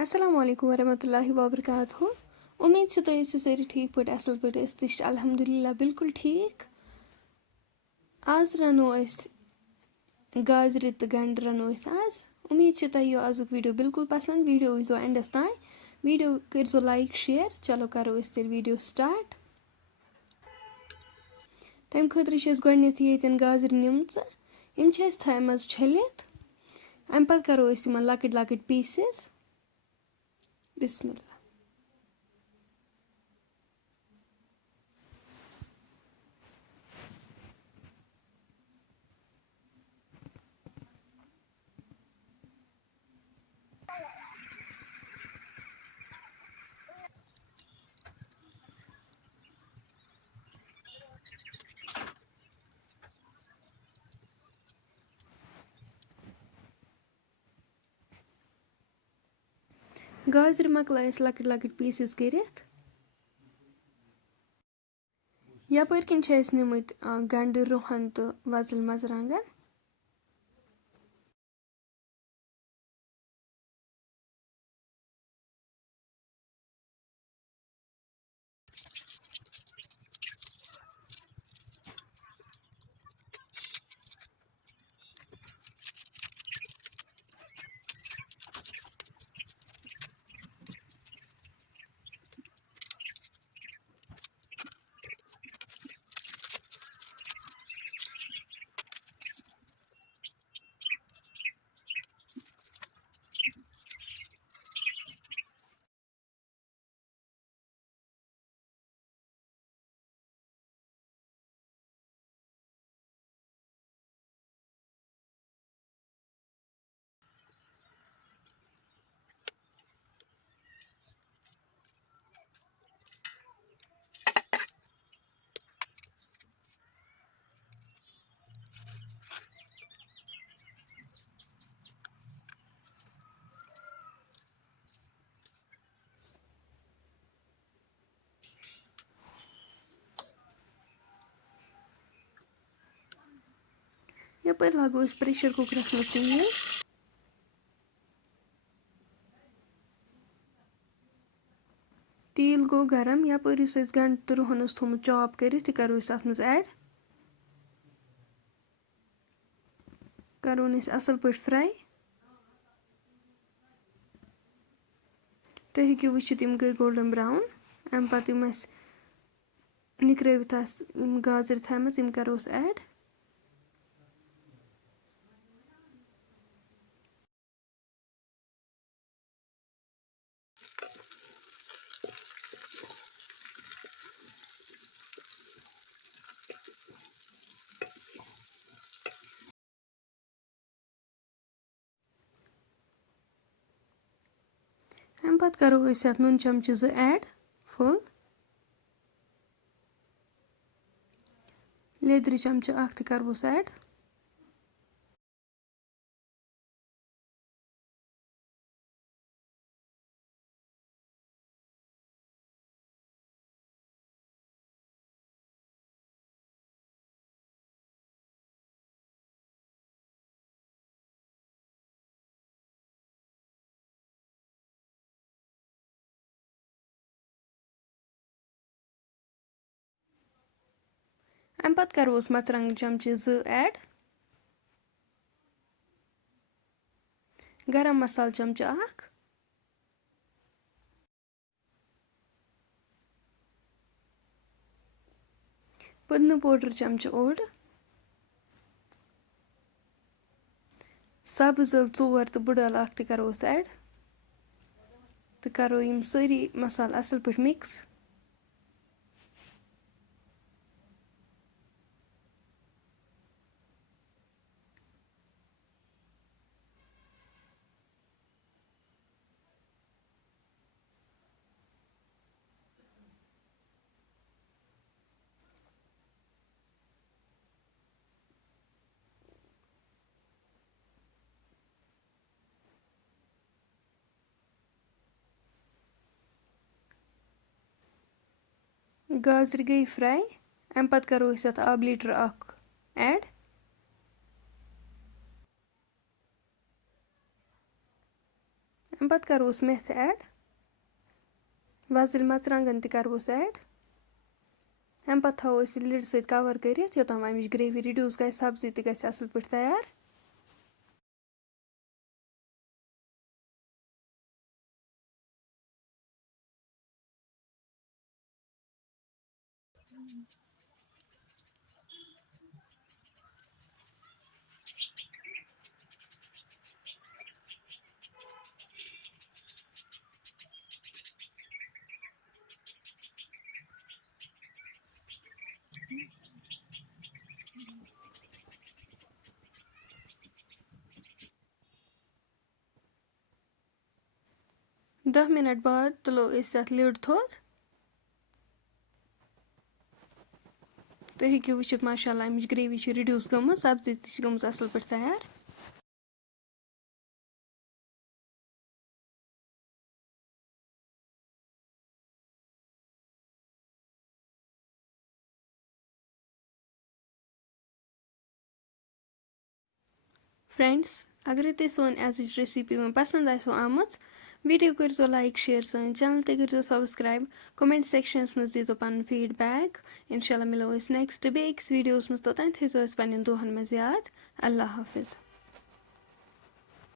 Assalamu alaikum warahmatullahi wabarakatuh. उम्मीद छ तुम सारी ठीक पे असल पे अल्हम्दुलिल्लाह बिल्कुल ठीक. आज रनो गाजर तो गंड रनो आज. उम्मीद छ तुम आजुक वीडियो बिल्कुल पसंद. वीडियो वजो एंडस तान. वीडियो करो लाइक शेयर. चलो करो तेल वीडियो स्टार्ट. तम खतर गोडनथ ये गाजर निम्स यम थमज छलित. अम पत करो लकट लकट पीसेस. बिस्मिल्लाह. गाजर मकल लकट लकट पीसेस करित. यपर किन निमुत गंड रुहन तो वजल मजरंगन. यपर लगो प्रेशर कुकरस में तेल. तेल गो गरम. यपर गंड तो रुहन थोमुत चॉप कर करो अत मज ऐड. करोन असल पे फ्राई. तुम हेकि वुचित यम गई गोल्डन ब्राउन. अम पत निकरवित गाजर थमज यम करोस ऐड. अम पत करो नुन चमच 2 ऐड फुल. लेदर चमच 1 करवोस ऐड. अम पत करवोस मरचंग चमच 2 ऐड. गरम मसाल चमच 1. पुदीना पाउडर चमच 1. सब्ज 4 तो बुड़ल 1 करोस ऐड. तो करो यम सारी मसाल असल पे मिक्स. गाजर गई फ्राई. अम पत करो आब लीटर 1 ऐड. अम पत्त करोस मेथ ऐड वज़ल मर्चांगन ति करोस ऐड अम पत्त थो लिड सहित कवर करित योताम अमिच ग्रेवी रिड्यूस गई सब्जी ति गई असल पे तैयार। दह मिनट बाद तुलो लिड थोद तो हेकि वुचित माशाल्लाह अमिच ग्रेवी रिड्यूस गम सब्जी ति गम असल पे तैयार। फ्रेंड्स अगर तुम सोन एज रेसिपी में पसंद आसो आमच वीडियो करो लाइक शेयर सन चैनल ते करो सब्सक्राइब कमेंट सेक्शंस में दीजो पन फीडबैक इंशाल्लाह मिलो नेक्स्ट बेक्स वीडियोस में तोतान थो पन्न दुहन में याद। अल्लाह हाफिज।